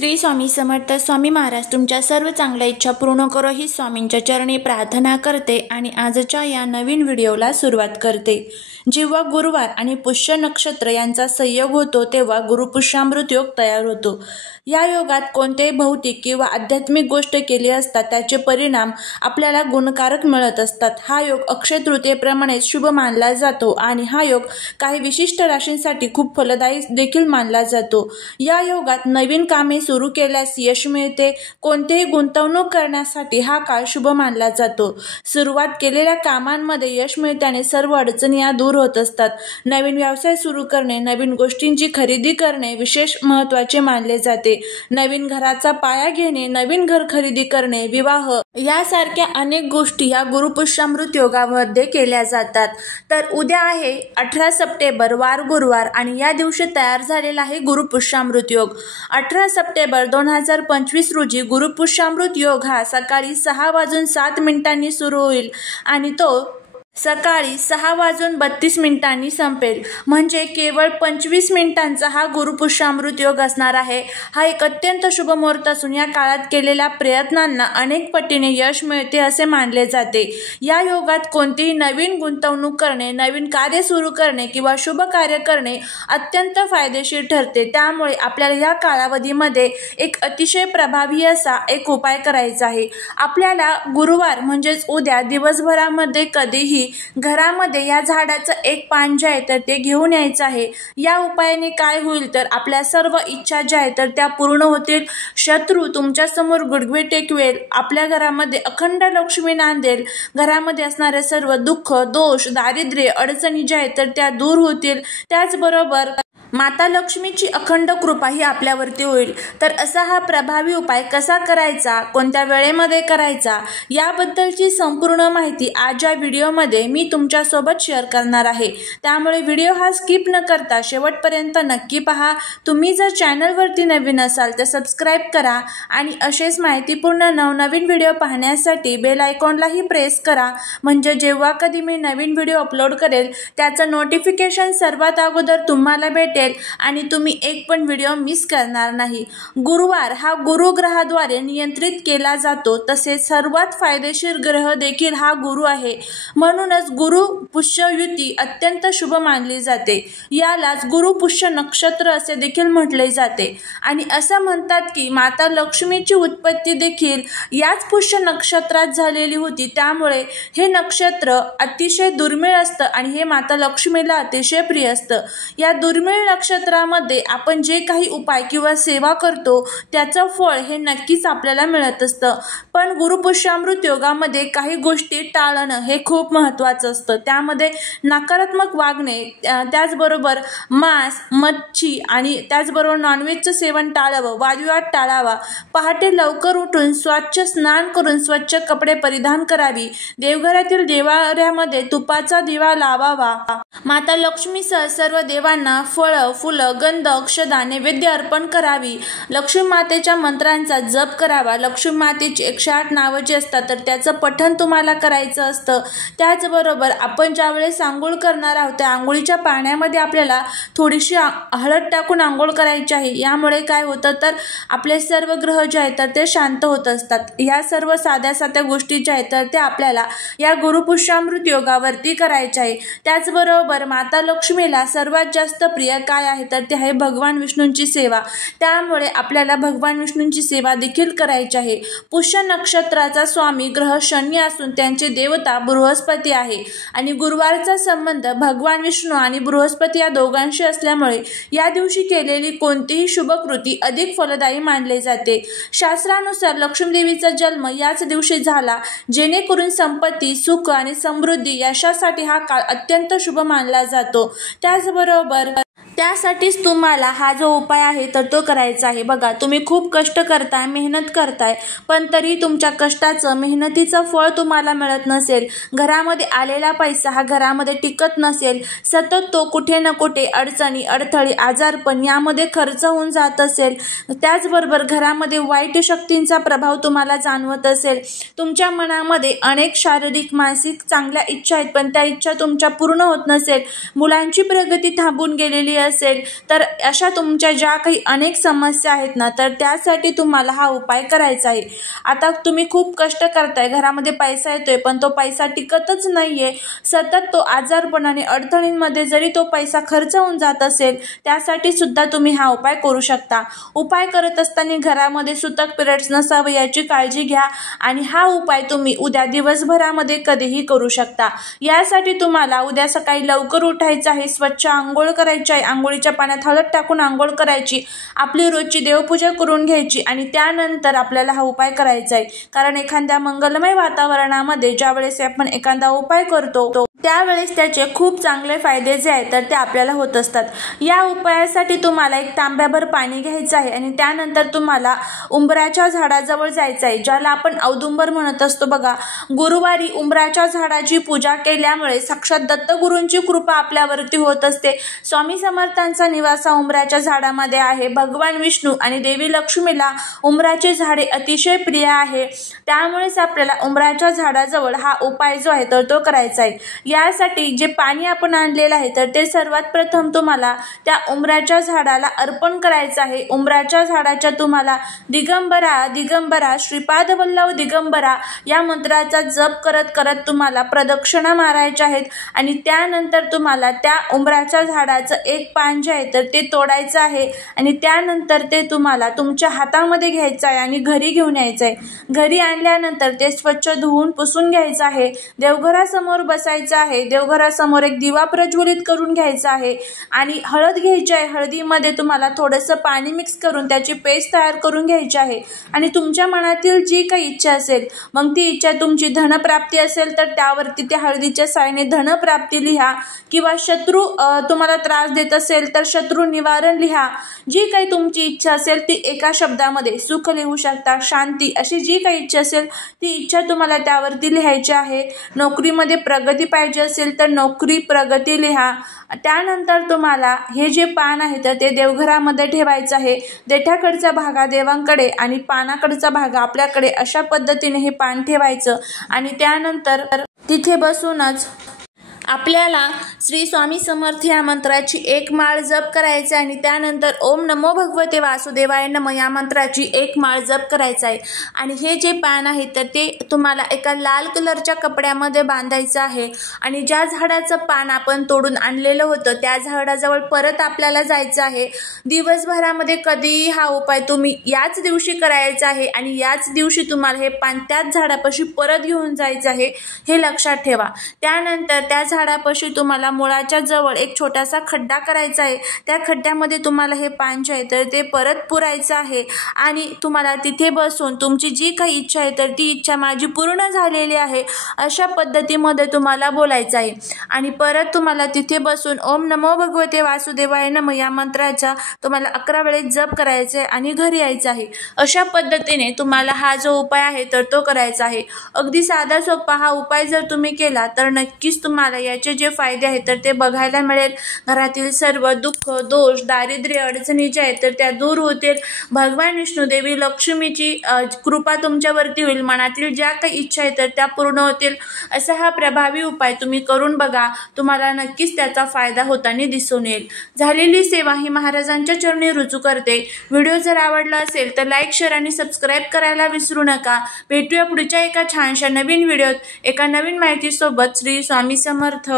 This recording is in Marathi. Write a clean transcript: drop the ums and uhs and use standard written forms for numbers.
श्री स्वामी समर्थ स्वामी महाराज तुमच्या सर्व चांगल्या इच्छा पूर्ण करो ही स्वामींच्या चरणी प्रार्थना करते आणि आजच्या या नवीन व्हिडिओला सुरुवात करते। जेव्हा गुरुवार आणि पुष्य नक्षत्र यांचा संयोग होतो तेव्हा गुरुपुष्यामृत योग तयार होतो। या योगात कोणत्याही भौतिक किंवा आध्यात्मिक गोष्ट केली असता त्याचे परिणाम आपल्याला गुणकारक मिळत असतात। हा योग अक्षय तृतीयेप्रमाणे शुभ मानला जातो आणि हा योग काही विशिष्ट राशींसाठी खूप फलदायी देखील मानला जातो। या योगात नवीन कामे सुरू केल्यास यश मिळते। कोणतेही गुंतवणूक करण्यासाठी हा काळ शुभ मानला जातो। सुरुवात केलेल्या कामांमध्ये यश मिळल्याने सर्व अडचणी दूर होत असतात। नवीन व्यवसाय सुरू करणे, नवीन गोष्टींची खरेदी करणे विशेष महत्त्वाचे मानले जाते। नवीन घराचा पाया घेणे, नवीन घर खरेदी करणे, विवाह यासारख्या अनेक गोष्टी या गुरुपुष्यामृत योगामध्ये केल्या जातात। तर उद्या आहे 18 सप्टेंबर वार गुरुवार आणि या दिवशी तयार झालेला आहे गुरुपुष्यामृत योग। 18 सप्टेंबर 2025 रोजी गुरुपुष्यामृत योग हा सकाळी 6:07 सुरू होईल आणि तो सकाळी 6:32 संपेल। म्हणजे केवळ 25 मिनिटांचा हा गुरुपुष्यामृत योग असणार आहे। हा एक अत्यंत शुभ मुहूर्त असून या काळात केलेल्या प्रयत्नांना अनेक पटीने यश मिळते असे मानले जाते। या योगात कोणतीही नवीन गुंतवणूक करणे, नवीन कार्य सुरू करणे किंवा शुभ कार्य करणे अत्यंत फायदेशीर ठरते। त्यामुळे आपल्याला या कालावधीमध्ये एक अतिशय प्रभावी असा एक उपाय करायचा आहे। आपल्याला गुरुवार म्हणजेच उद्या दिवसभरामध्ये कधीही घरामध्ये या झाडाचं एक पान जे आहे तर ते घेऊन यायचं आहे। या उपायाने काय होईल तर आपल्या सर्व इच्छा ज्या आहेत तर त्या पूर्ण होतील। शत्रू तुमच्या समोर गुडघे टेकवेल, आपल्या घरामध्ये अखंड लक्ष्मी नांदेल, घरामध्ये असणारे सर्व दुःख, दोष, दारिद्र्य, अडचणी ज्या आहेत तर त्या दूर होतील। त्याचबरोबर माता लक्ष्मीची अखंड कृपा ही आपल्यावरती होईल। तर असा हा प्रभावी उपाय कसा करायचा, कोणत्या वेळेमध्ये करायचा याबद्दलची संपूर्ण माहिती आज या व्हिडिओमध्ये मी तुमच्या सोबत शेअर करणार आहे। त्यामुळे व्हिडिओ हा स्किप न करता शेवटपर्यंत नक्की पहा। तुम्ही जर चॅनलवरती नवीन असाल तर सबस्क्राइब करा आणि असेच माहितीपूर्ण नवनवीन व्हिडिओ पाहण्यासाठी बेल आयकॉनलाही प्रेस करा। म्हणजे जेव्हा कधी मी नवीन व्हिडिओ अपलोड करेल त्याचं नोटिफिकेशन सर्वात अगोदर तुम्हाला भेटेल आणि तुम्ही एक पण व्हिडिओ मिस करणार नाही। गुरुवार हा गुरुग्रहाद्वारे नियंत्रित केला जातो, तसेच सर्वात फायदेशीर ग्रह देखील हा गुरु आहे। म्हणूनच गुरु पुष्य युती अत्यंत शुभ मानली जाते। यालाच गुरुपुष्य नक्षत्र असे देखील म्हटले जाते आणि असं म्हणतात की माता लक्ष्मीची उत्पत्ती देखील याच पुष्य नक्षत्रात झालेली होती। त्यामुळे हे नक्षत्र अतिशय दुर्मिळ असतं आणि हे माता लक्ष्मीला अतिशय प्रिय असतं। या दुर्मिळ नक्षत्रामध्ये आपण जे काही उपाय किंवा सेवा करतो त्याचं फळ हे नक्कीच आपल्याला मिळत असतं। पण गुरुपुष्यामृत योगामध्ये काही गोष्टी टाळणं हे खूप महत्त्वाचं असतं। त्यामध्ये नकारात्मक वागणे, त्याचबरोबर मांस, मच्छी आणि त्याचबरोबर नॉनव्हेजचं सेवन टाळावं, वादविवाद टाळावा, पहाटे लवकर उठून स्वच्छ स्नान करून स्वच्छ कपडे परिधान करावी, देवघरातील देवाऱ्यामध्ये तुपाचा दिवा लावावा, माता लक्ष्मीसह सर्व देवांना फळ, फुलं, गंध, अक्षदा, नैवेद्य अर्पण करावी, लक्ष्मी मातेच्या मंत्रांचा जप करावा, लक्ष्मी मातेची 108 नावं जी असतात तर त्याचं पठण तुम्हाला करायचं असतं। त्याचबरोबर आपण ज्यावेळेस आंघोळ करणार आहोत त्या आंघोळीच्या पाण्यामध्ये आपल्याला थोडीशी हळद टाकून आंघोळ करायची आहे। यामुळे काय होतं तर आपले सर्व ग्रह जे आहेत तर ते शांत होत असतात। या सर्व साध्या साध्या गोष्टी ज्या आहेत तर त्या आपल्याला या गुरुपुष्यामृत योगावरती करायच्या आहे। त्याचबरोबर माता लक्ष्मीला सर्वात जास्त प्रिय काय आहे तर ते आहे भगवान विष्णूंची सेवा। त्यामुळे आपल्याला भगवान विष्णूंची सेवा देखील करायची आहे। पुष्य नक्षत्राचा स्वामी ग्रह शनी असून त्यांचे देवता बृहस्पती आहे आणि गुरुवारचा संबंध भगवान विष्णू आणि बृहस्पती या दोघांशी असल्यामुळे या दिवशी केलेली कोणतीही शुभ कृती अधिक फलदायी मानले जाते। शास्त्रानुसार लक्ष्मी देवीचा जन्म याच दिवशी झाला, जेणेकरून संपत्ती, सुख आणि समृद्धी यशासाठी हा काळ अत्यंत शुभ मानला जातो। त्याचबरोबर त्यासाठीच तुम्हाला हा जो उपाय आहे तर तो करायचा आहे। बघा, तुम्ही खूप कष्ट करताय, मेहनत करताय, पण तरी तुमच्या कष्टाचं, मेहनतीचं फळ तुम्हाला मिळत नसेल, घरामध्ये आलेला पैसा हा घरामध्ये टिकत नसेल, सतत तो कुठे ना कुठे अडचणी, अडथळे, आजारपण यामध्ये खर्च होऊन जात असेल, त्याचबरोबर घरामध्ये वाईट शक्तींचा प्रभाव तुम्हाला जाणवत असेल, तुमच्या मनामध्ये अनेक शारीरिक, मानसिक चांगल्या इच्छा आहेत पण त्या इच्छा तुमच्या पूर्ण होत नसेल, मुलांची प्रगती थांबून गेलेली असेल तर अशा तुमच्या ज्या काही अनेक समस्या आहेत ना, तर त्यासाठी तुम्हाला हा उपाय करायचा आहे. आता तुम्ही खूप कष्ट करताय, घरामध्ये पैसा येतोय पण तो पैसा टिकतच नाहीये, सतत तो आजारपण आणि अडचणींमध्ये जरी तो पैसा खर्च होऊन जात असेल, त्यासाठी सुद्धा तुम्ही हा उपाय करू शकता. उपाय करत असताना घरामध्ये सुतक पिरियड्स नसावे याची काळजी घ्या आणि हा उपाय तुम्ही उद्या दिवसभरामध्ये कधीही करू शकता. यासाठी तुम्हाला उद्या सकाळी लवकर उठायचं आहे, स्वच्छ आंघोळ करायची आहे, आंघोळीच्या पाण्यात हळद टाकून आंघोळ करायची, आपली रोजची देवपूजा करून घ्यायची आणि त्यानंतर आपल्याला हा उपाय करायचा आहे. कारण एखाद्या मंगलमय वातावरणामध्ये ज्यावेळेस आपण एखादा उपाय करतो त्यावेळेस त्याचे खूप चांगले फायदे जे आहेत तर ते आपल्याला होत असतात. या उपायासाठी तुम्हाला एक तांब्याभर पाणी घ्यायचं आहे आणि त्यानंतर तुम्हाला उंबराच्या झाडाजवळ जायचं आहे, ज्याला आपण औदुंबर म्हणत असतो बघा. गुरुवारी उंबराच्या झाडाची पूजा केल्यामुळे साक्षात दत्तगुरूंची कृपा आपल्यावरती होत असते. स्वामी समर्थांचा निवास उंबराच्या झाडामध्ये आहे. भगवान विष्णू आणि देवी लक्ष्मीला उंबराचे झाडे अतिशय प्रिय आहे, त्यामुळेच आपल्याला उंबराच्या झाडाजवळ हा उपाय जो आहे तर तो करायचा आहे. यासाठी जे पाणी आपण आणलेलं आहे तर ते सर्वात प्रथम तुम्हाला त्या उंबराच्या झाडाला अर्पण करायचं आहे. उंबराच्या झाडाच्या तुम्हाला दिगंबरा दिगंबरा श्रीपाद वल्लभ दिगंबरा या मंत्राचा जप करत करत तुम्हाला प्रदक्षिणा मारायच्या आहेत आणि त्यानंतर तुम्हाला त्या उंबराच्या झाडाचं एक पान जे आहे तर ते तोडायचं आहे आणि त्यानंतर ते तुम्हाला तुमच्या हातामध्ये घ्यायचं आहे आणि घरी घेऊन यायचं आहे. घरी आणल्यानंतर ते स्वच्छ धुवून पुसून घ्यायचं आहे. देवघरासमोर बसायचं आहे. देवघरासमोर एक दिवा प्रज्वलित करून घ्यायचा आहे आणि हळद घ्यायची आहे. हळदीमध्ये तुम्हाला थोडंसं पाणी मिक्स करून त्याची पेस्ट तयार करून घ्यायची आहे आणि तुमच्या मनातील जी काही इच्छा असेल, मग ती इच्छा तुमची धनप्राप्ती असेल तर त्यावरती त्या हळदीच्या सायने धनप्राप्ती लिहा किंवा शत्रू तुम्हाला त्रास देत असेल तर शत्रू निवारण लिहा. जी काही तुमची इच्छा असेल ती एका शब्दामध्ये सुख लिहू शकता, शांती, अशी जी काही इच्छा असेल ती इच्छा तुम्हाला त्यावरती लिहायची आहे. नोकरीमध्ये प्रगती पाहिजे असेल तर नोकरी प्रगती लिहा. त्यानंतर तुम्हाला हे जे पान आहे तर ते देवघरामध्ये ठेवायचं आहे. देठाकडचा भागा देवांकडे आणि पानाकडचा भागा आपल्याकडे, अशा पद्धतीने हे पान ठेवायचं आणि त्यानंतर तिथे बसूनच आपल्याला श्री स्वामी समर्थ या मंत्राची एक माळ जप करायची आणि त्यानंतर ओम नमो भगवते वासुदेवाय नमः या मंत्राची एक माळ जप करायचा आहे. आणि हे जे पान आहे तर ते तुम्हाला एका लाल कलरच्या कपड्यामध्ये बांधायचं आहे आणि ज्या झाडाचं पान आपण तोडून आणलेलं होतं त्या झाडाजवळ परत आपल्याला जायचं आहे. दिवसभरामध्ये कधीही हा उपाय तुम्ही याच दिवशी करायचा आहे आणि याच दिवशी तुम्हाला हे पान त्याच झाडापाशी परत घेऊन जायचं आहे, हे लक्षात ठेवा. त्यानंतर त्या झाडापाशी तुम्हाला मुळाच्या जवळ एक छोटासा खड्डा करायचा आहे. त्या खड्ड्यामध्ये तुम्हाला हे पान जे आहे तर ते परत पुरायचं आहे आणि तुम्हाला तिथे बसून तुमची जी काही इच्छा आहे तर ती इच्छा माझी पूर्ण झालेली आहे अशा पद्धतीमध्ये तुम्हाला बोलायचं आहे. आणि परत तुम्हाला तिथे बसून ओम नमो भगवते वासुदेवाय नमः या मंत्राचा तुम्हाला 11 वेळेस जप करायचा आहे आणि घरी यायचं आहे. अशा पद्धतीने तुम्हाला हा जो उपाय आहे तर तो करायचा आहे. अगदी साधा सोपा हा उपाय जर तुम्ही केला तर नक्कीच तुम्हाला याचे जे फायदे आहेत तर ते बघायला मिळेल. घरातील सर्व दुःख, दोष, दारिद्र्य, अडचणी जे आहेत तर त्या दूर होतील. भगवान विष्णू, देवी लक्ष्मीची कृपा तुमच्यावरती होईल. मनातील ज्या काही इच्छा आहेत तर त्या पूर्ण होतील. असा हा प्रभावी उपाय तुम्ही करून बघा, तुम्हाला नक्कीच त्याचा फायदा होताना दिसून येईल. झालेली सेवा ही महाराजांच्या चरणी रुजू करते. व्हिडिओ जर आवडला असेल तर लाईक, शेअर आणि सबस्क्राईब करायला विसरू नका. भेटूया पुढच्या एका छानशा नवीन व्हिडिओत एका नवीन माहितीसोबत. श्री स्वामी समर्थ.